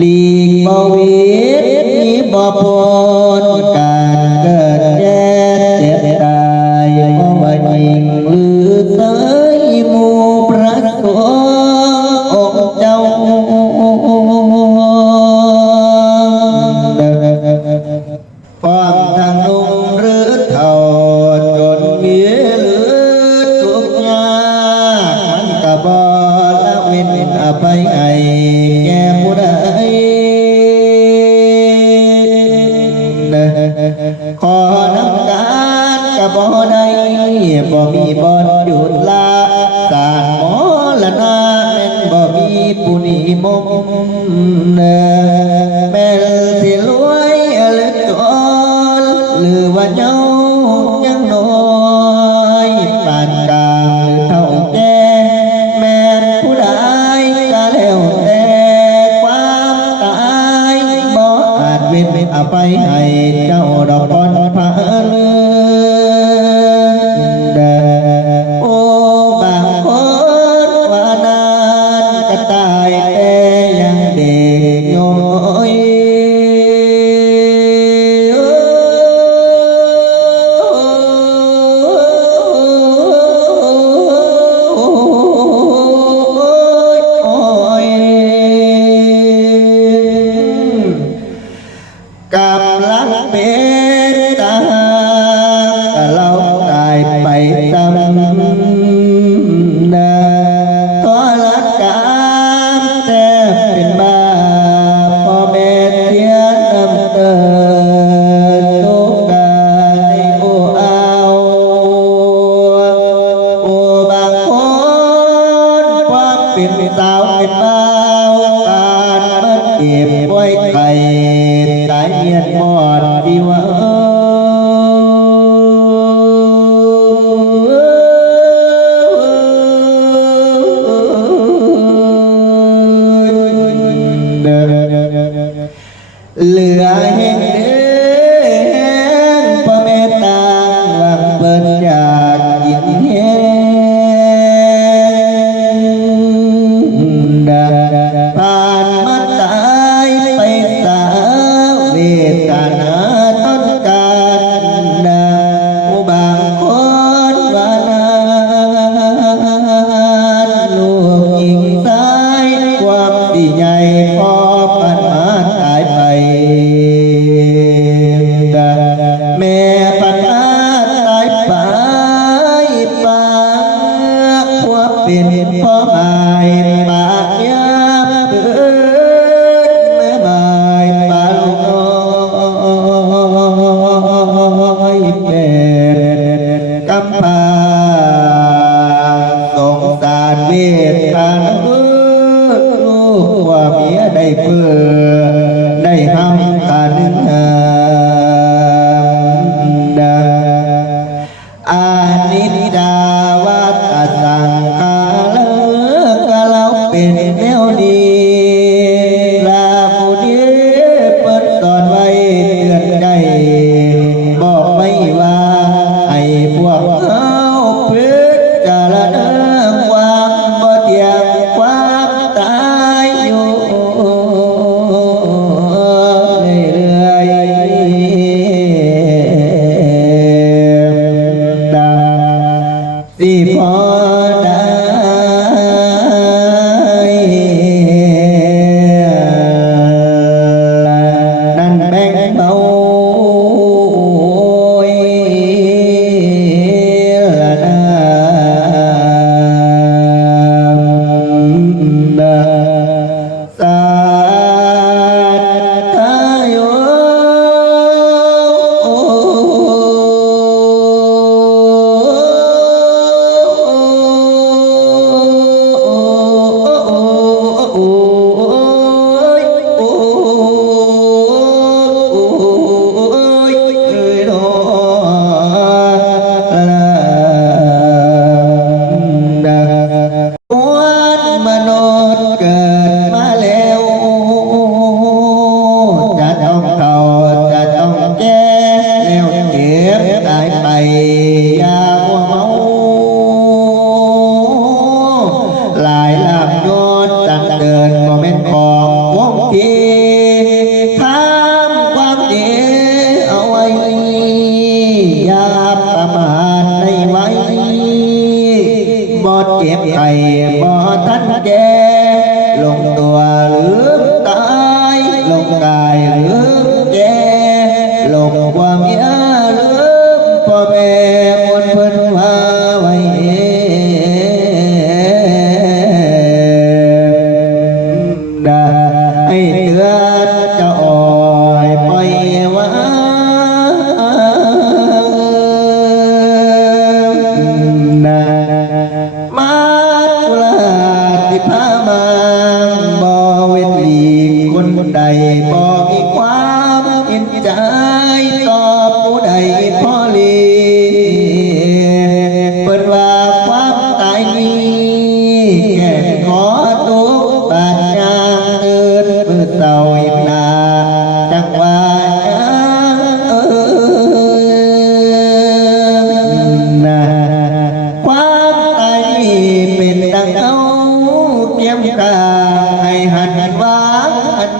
ลีกบวิตมีบ่พอ ปุ่นีมมนแม่สิรวยเล็อตอนหรือว่าเนายังน้อยปานกลางเท่าแก่แม่ผู้ใดจะแล้วแต่ความตายบ่อาจเว้นอภัยให้เจ้าดอกปอนพระเลือ มาสงสารเวทตาลูกว่าเมียได้เพื่อได้ห้ามกันดังอนิจจาวัตสังขารกะเราเป็น ตันแก่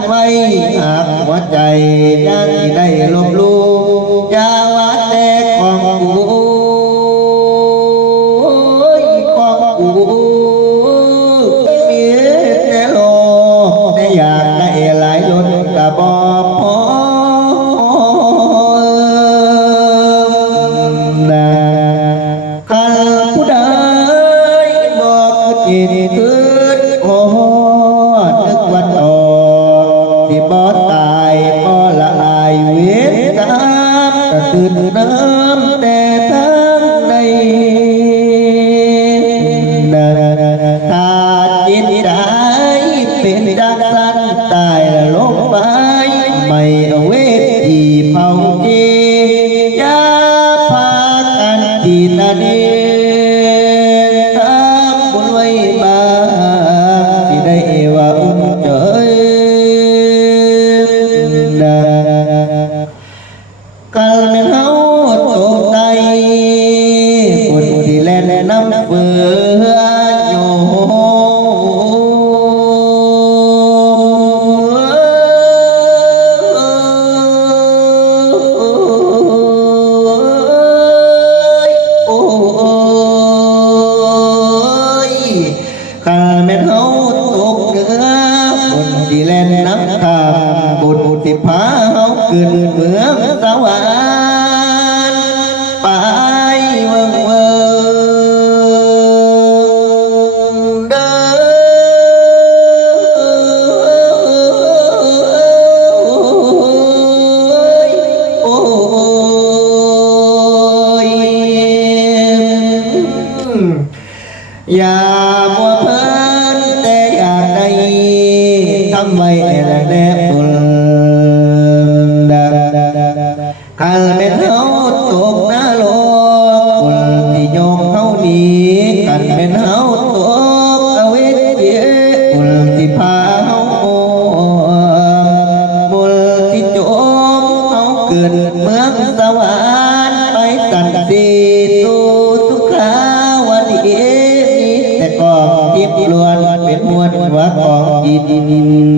ไม่หากหัวใจได้ได้ลบลู Kalau คันเป็นเฮาตกนรกคนที่ยอมเฮาดีกันเป็นเฮาตกอเวทีคนที่พาเฮาโอมคนที่จมเฮาเกิดเมืองสวรรค์ไปสันติสุสุขาวันดีมีแต่กอทิพย์ล้วนเป็นมวลหัวของจิต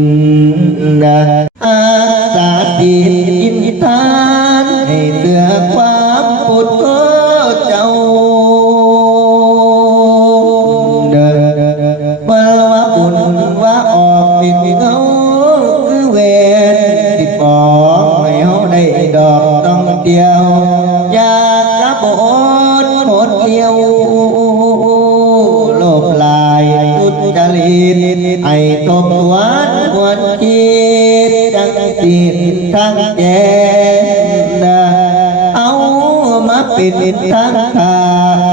ติติตังขา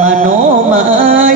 มโนมา